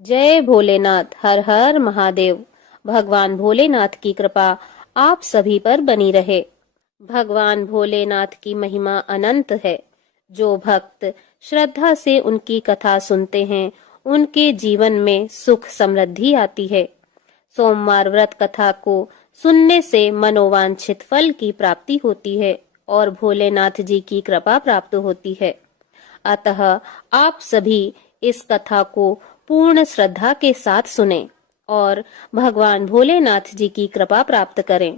जय भोलेनाथ। हर हर महादेव। भगवान भोलेनाथ की कृपा आप सभी पर बनी रहे। भगवान भोलेनाथ की महिमा अनंत है। जो भक्त श्रद्धा से उनकी कथा सुनते हैं, उनके जीवन में सुख समृद्धि आती है। सोमवार व्रत कथा को सुनने से मनोवांछित फल की प्राप्ति होती है और भोलेनाथ जी की कृपा प्राप्त होती है। अतः आप सभी इस कथा को पूर्ण श्रद्धा के साथ सुनें और भगवान भोलेनाथ जी की कृपा प्राप्त करें।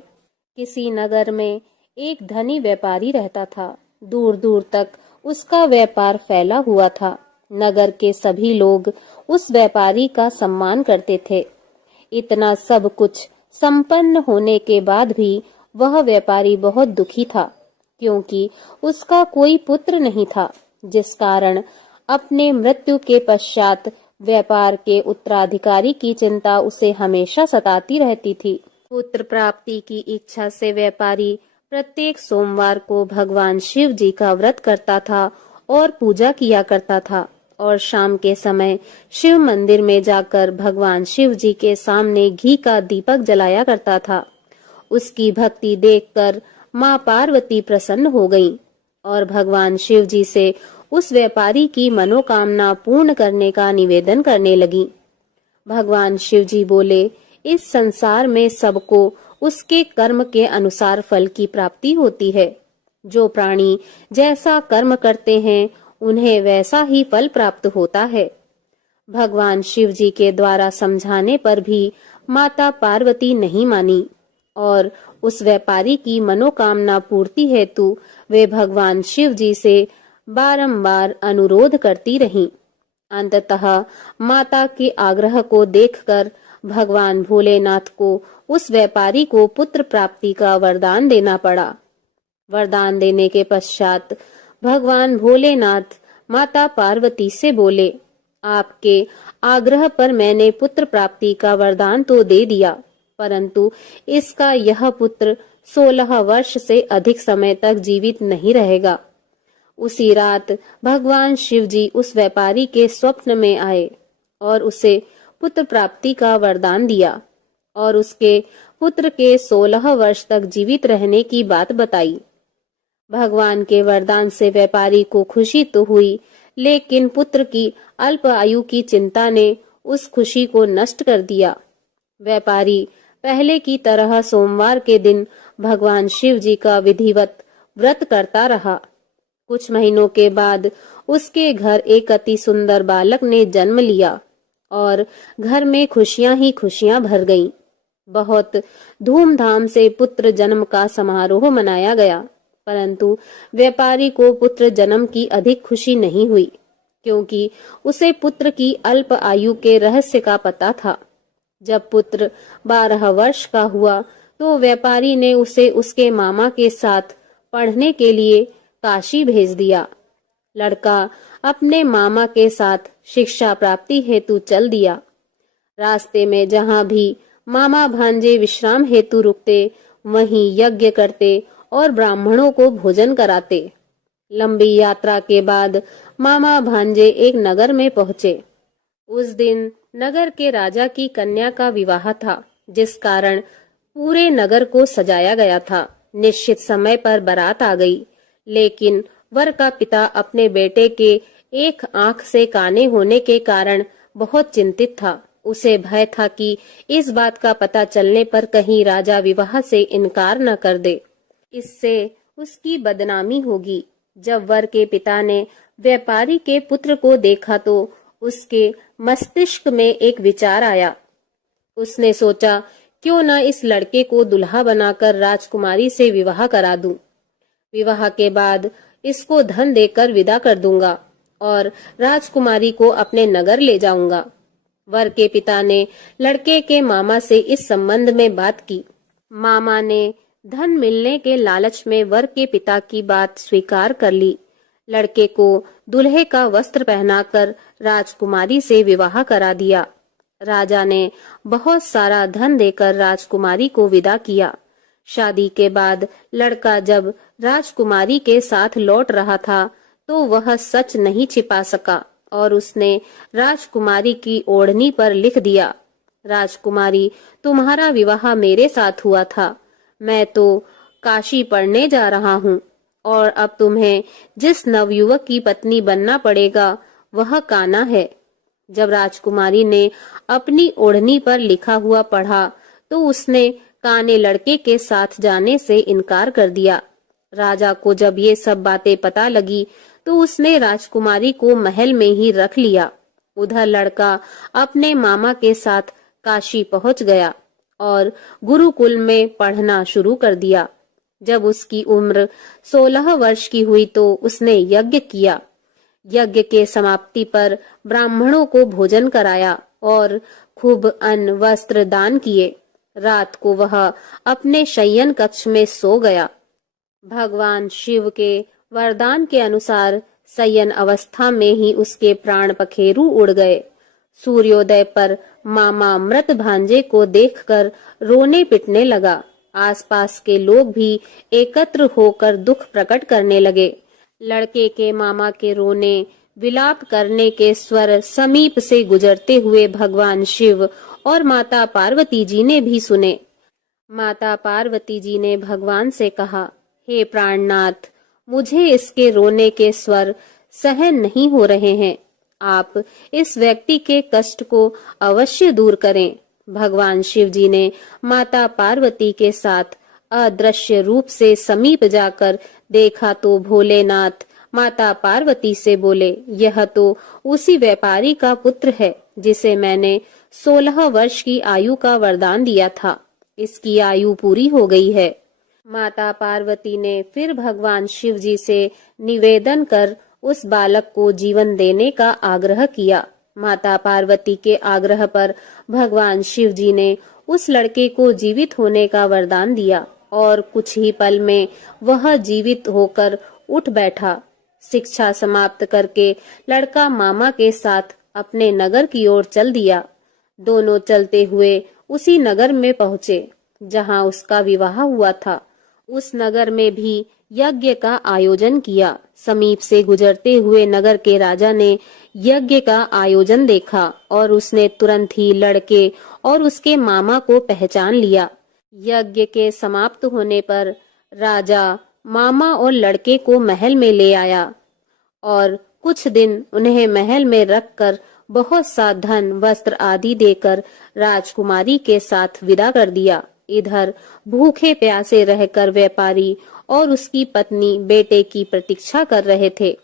किसी नगर में एक धनी व्यापारी रहता था। दूर दूर तक उसका व्यापार फैला हुआ था। नगर के सभी लोग उस व्यापारी का सम्मान करते थे। इतना सब कुछ संपन्न होने के बाद भी वह व्यापारी बहुत दुखी था, क्योंकि उसका कोई पुत्र नहीं था, जिस कारण अपने मृत्यु के पश्चात व्यापार के उत्तराधिकारी की चिंता उसे हमेशा सताती रहती थी। पुत्र प्राप्ति की इच्छा से व्यापारी प्रत्येक सोमवार को भगवान शिव जी का व्रत करता था और पूजा किया करता था, और शाम के समय शिव मंदिर में जाकर भगवान शिव जी के सामने घी का दीपक जलाया करता था। उसकी भक्ति देखकर माँ पार्वती प्रसन्न हो गईं और भगवान शिव जी से उस व्यापारी की मनोकामना पूर्ण करने का निवेदन करने लगी। भगवान शिव जी बोले, इस संसार में सबको उसके कर्म के अनुसार फल की प्राप्ति होती है। जो प्राणी जैसा कर्म करते हैं, उन्हें वैसा ही फल प्राप्त होता है। भगवान शिव जी के द्वारा समझाने पर भी माता पार्वती नहीं मानी और उस व्यापारी की मनोकामना पूर्ति हेतु वे भगवान शिव जी से बारंबार अनुरोध करती रहीं। अंततः माता के आग्रह को देखकर भगवान भोलेनाथ को उस व्यापारी को पुत्र प्राप्ति का वरदान देना पड़ा। वरदान देने के पश्चात भगवान भोलेनाथ माता पार्वती से बोले, आपके आग्रह पर मैंने पुत्र प्राप्ति का वरदान तो दे दिया, परंतु इसका यह पुत्र 16 वर्ष से अधिक समय तक जीवित नहीं रहेगा। उसी रात भगवान शिव जी उस व्यापारी के स्वप्न में आए और उसे पुत्र प्राप्ति का वरदान दिया और उसके पुत्र के 16 वर्ष तक जीवित रहने की बात बताई। भगवान के वरदान से व्यापारी को खुशी तो हुई, लेकिन पुत्र की अल्प आयु की चिंता ने उस खुशी को नष्ट कर दिया। व्यापारी पहले की तरह सोमवार के दिन भगवान शिव जी का विधिवत व्रत करता रहा। कुछ महीनों के बाद उसके घर एक अति सुंदर बालक ने जन्म लिया और घर में खुशियां ही खुशियां भर गईं। बहुत धूमधाम से पुत्र जन्म का समारोह मनाया गया, परंतु व्यापारी को पुत्र जन्म की अधिक खुशी नहीं हुई, क्योंकि उसे पुत्र की अल्प आयु के रहस्य का पता था। जब पुत्र 12 वर्ष का हुआ तो व्यापारी ने उसे उसके मामा के साथ पढ़ने के लिए काशी भेज दिया। लड़का अपने मामा के साथ शिक्षा प्राप्ति हेतु चल दिया। रास्ते में जहाँ भी मामा भांजे विश्राम हेतु रुकते, वहीं यज्ञ करते और ब्राह्मणों को भोजन कराते। लंबी यात्रा के बाद मामा भांजे एक नगर में पहुंचे। उस दिन नगर के राजा की कन्या का विवाह था, जिस कारण पूरे नगर को सजाया गया था। निश्चित समय पर बारात आ गई, लेकिन वर का पिता अपने बेटे के एक आंख से काने होने के कारण बहुत चिंतित था। उसे भय था कि इस बात का पता चलने पर कहीं राजा विवाह से इनकार न कर दे, इससे उसकी बदनामी होगी। जब वर के पिता ने व्यापारी के पुत्र को देखा तो उसके मस्तिष्क में एक विचार आया। उसने सोचा, क्यों न इस लड़के को दुल्हा बनाकर राजकुमारी से विवाह करा दूं। विवाह के बाद इसको धन देकर विदा कर दूंगा और राजकुमारी को अपने नगर ले जाऊंगा। वर के पिता ने लड़के के मामा से इस संबंध में बात की। मामा ने धन मिलने के लालच में वर के पिता की बात स्वीकार कर ली। लड़के को दूल्हे का वस्त्र पहनाकर राजकुमारी से विवाह करा दिया। राजा ने बहुत सारा धन देकर राजकुमारी को विदा किया। शादी के बाद लड़का जब राजकुमारी के साथ लौट रहा था तो वह सच नहीं छिपा सका और उसने राजकुमारी की ओढ़नी पर लिख दिया, राजकुमारी, तुम्हारा विवाह मेरे साथ हुआ था। मैं तो काशी पढ़ने जा रहा हूँ और अब तुम्हें जिस नवयुवक की पत्नी बनना पड़ेगा वह कान्हा है। जब राजकुमारी ने अपनी ओढ़नी पर लिखा हुआ पढ़ा तो उसने काने लड़के के साथ जाने से इनकार कर दिया। राजा को जब ये सब बातें पता लगी तो उसने राजकुमारी को महल में ही रख लिया। उधर लड़का अपने मामा के साथ काशी पहुंच गया और गुरुकुल में पढ़ना शुरू कर दिया। जब उसकी उम्र 16 वर्ष की हुई तो उसने यज्ञ किया। यज्ञ के समाप्ति पर ब्राह्मणों को भोजन कराया और खूब अन्न वस्त्र दान किए। रात को वह अपने शयन कक्ष में सो गया। भगवान शिव के वरदान के अनुसार शयन अवस्था में ही उसके प्राण पखेरु उड़ गए। सूर्योदय पर मामा मृत भांजे को देखकर रोने पिटने लगा। आसपास के लोग भी एकत्र होकर दुख प्रकट करने लगे। लड़के के मामा के रोने विलाप करने के स्वर समीप से गुजरते हुए भगवान शिव और माता पार्वती जी ने भी सुने। माता पार्वती जी ने भगवान से कहा, हे प्राणनाथ, मुझे इसके रोने के स्वर सहन नहीं हो रहे हैं। आप इस व्यक्ति के कष्ट को अवश्य दूर करें। भगवान शिव जी ने माता पार्वती के साथ अदृश्य रूप से समीप जाकर देखा तो भोलेनाथ माता पार्वती से बोले, यह तो उसी व्यापारी का पुत्र है जिसे मैंने 16 वर्ष की आयु का वरदान दिया था। इसकी आयु पूरी हो गई है। माता पार्वती ने फिर भगवान शिव जी से निवेदन कर उस बालक को जीवन देने का आग्रह किया। माता पार्वती के आग्रह पर भगवान शिव जी ने उस लड़के को जीवित होने का वरदान दिया और कुछ ही पल में वह जीवित होकर उठ बैठा। शिक्षा समाप्त करके लड़का मामा के साथ अपने नगर की ओर चल दिया। दोनों चलते हुए उसी नगर में पहुंचे जहां उसका विवाह हुआ था। उस नगर में भी यज्ञ का आयोजन किया। समीप से गुजरते हुए नगर के राजा ने यज्ञ का आयोजन देखा और उसने तुरंत ही लड़के और उसके मामा को पहचान लिया। यज्ञ के समाप्त होने पर राजा मामा और लड़के को महल में ले आया और कुछ दिन उन्हें महल में रखकर बहुत सा धन वस्त्र आदि देकर राजकुमारी के साथ विदा कर दिया। इधर भूखे प्यासे रहकर व्यापारी और उसकी पत्नी बेटे की प्रतीक्षा कर रहे थे।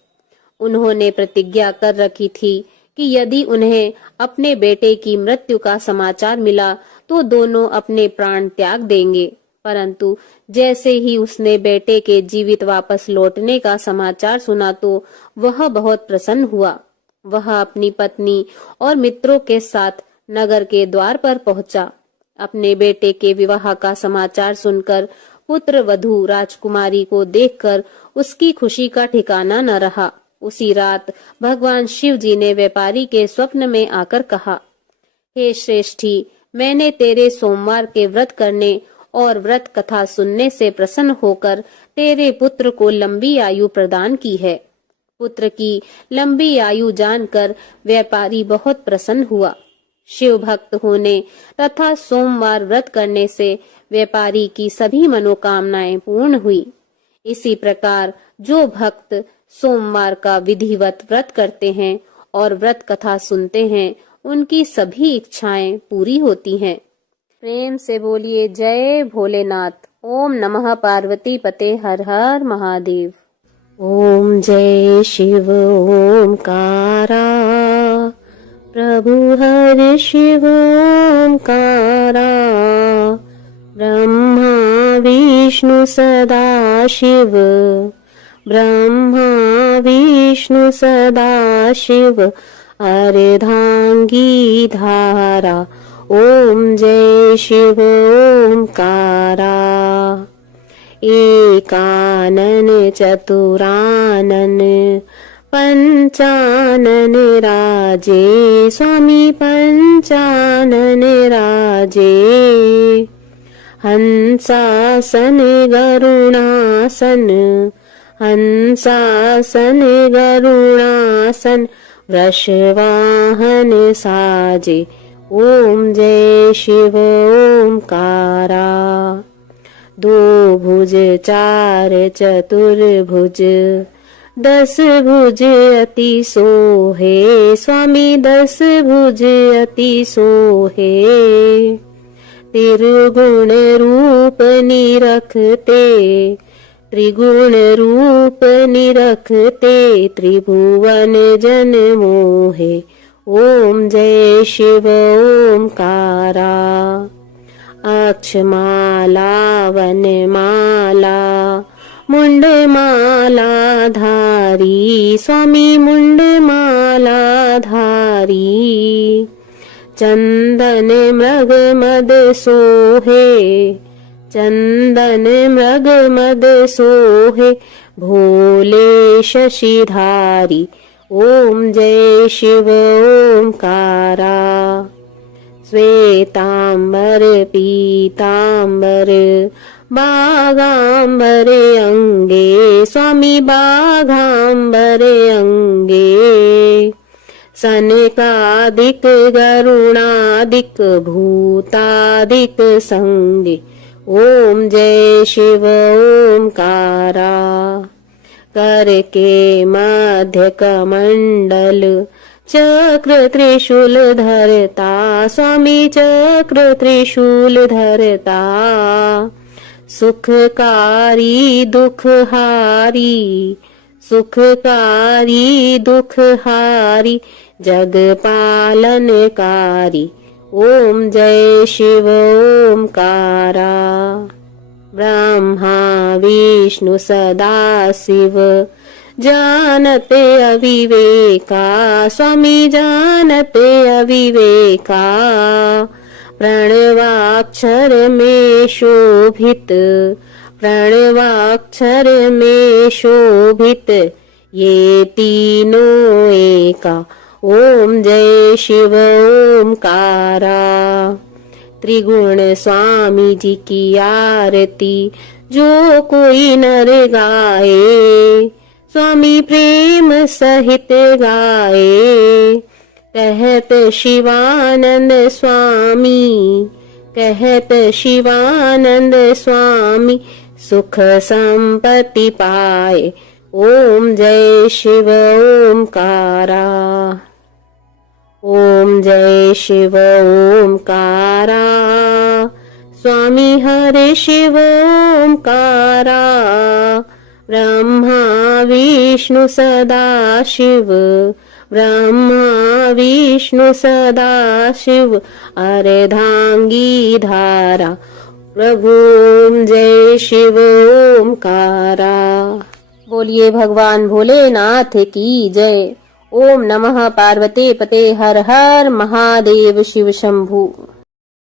उन्होंने प्रतिज्ञा कर रखी थी कि यदि उन्हें अपने बेटे की मृत्यु का समाचार मिला तो दोनों अपने प्राण त्याग देंगे। परंतु जैसे ही उसने बेटे के जीवित वापस लौटने का समाचार सुना तो वह बहुत प्रसन्न हुआ। वह अपनी पत्नी और मित्रों के साथ नगर के द्वार पर पहुंचा। अपने बेटे के विवाह का समाचार सुनकर पुत्र वधू राजकुमारी को देखकर उसकी खुशी का ठिकाना न रहा। उसी रात भगवान शिव जी ने व्यापारी के स्वप्न में आकर कहा, हे श्रेष्ठी, मैंने तेरे सोमवार के व्रत करने और व्रत कथा सुनने से प्रसन्न होकर तेरे पुत्र को लंबी आयु प्रदान की है। पुत्र की लंबी आयु जानकर व्यापारी बहुत प्रसन्न हुआ। शिव भक्त होने तथा सोमवार व्रत करने से व्यापारी की सभी मनोकामनाएं पूर्ण हुई। इसी प्रकार जो भक्त सोमवार का विधिवत व्रत करते हैं और व्रत कथा सुनते हैं, उनकी सभी इच्छाएं पूरी होती हैं। प्रेम से बोलिए जय भोलेनाथ। ओम नमः पार्वती पते हर हर महादेव। ओम जय शिव ओमकारा, प्रभु हर शिव ओमकारा, ब्रह्मा विष्णु सदा शिव, ब्रह्मा विष्णु सदा शिव, अर्धांगी धारा। ओम जय शिव ओमकारा। एकानन चतुरानन पंचानन राजे, स्वामी पंचानन राजे। हंसासन गरुणासन, हंसासन गरुणासन, वृषवाहन साजे, ओम जय शिव ओमकारा। दो भुज चार चतुर्भुज, 10 भुज अति सोहे, स्वामी 10 भुज अति सोहे। त्रिगुण रूप निरखते, त्रिगुण रूप निरखते, त्रिभुवन जन मोहे, ओम जय शिव ओमकारा। अक्षमाला वनमाला, मुंडमाला धारी, स्वामी मुंडमाला धारी। चंदन मृग मद सोहे, चंदन मृग मद सोहे, भोले शशिधारी, ओम जय शिव ओमकारा। श्वेतांबर पीतांबर, बागांबर अंगे, स्वामी बागांबर अंगे। सनकादिक गरुणादिक भूतादिक संगे, ओम जय शिव ओमकारा। कर के मध्य कमंडल, चक्र त्रिशूल धरता, स्वामी चक्र त्रिशूल धरता। सुखकारी दुखहारी, सुखकारी दुखहारी, जग पालनकारी, ओम जय शिव ओमकारा। ब्रह्मा विष्णु सदा शिव, जानते अविवेका, स्वामी जानते अविवेका। प्रणवाक्षर में शोभित, प्रणवाक्षर में शोभित, ये तीनों एका, ओम जय शिव ओमकारा। त्रिगुण स्वामी जी की आरती, जो कोई नर गाए, स्वामी प्रेम सहित गाए। कहत शिवानंद स्वामी, कहत शिवानंद स्वामी, सुख संपत्ति पाए, ओम जय शिव ओमकारा। ओम जय शिव ओमकारा, स्वामी हरे शिव ओमकारा। ब्रह्मा विष्णु सदा शिव, ब्रह्मा विष्णु सदा शिव, अर्धांगी धारा, प्रभु ओम जय शिव ओमकारा। बोलिए भगवान भोलेनाथ की जय। ओम नमः पार्वती पते, हर हर महादेव शिव शंभु।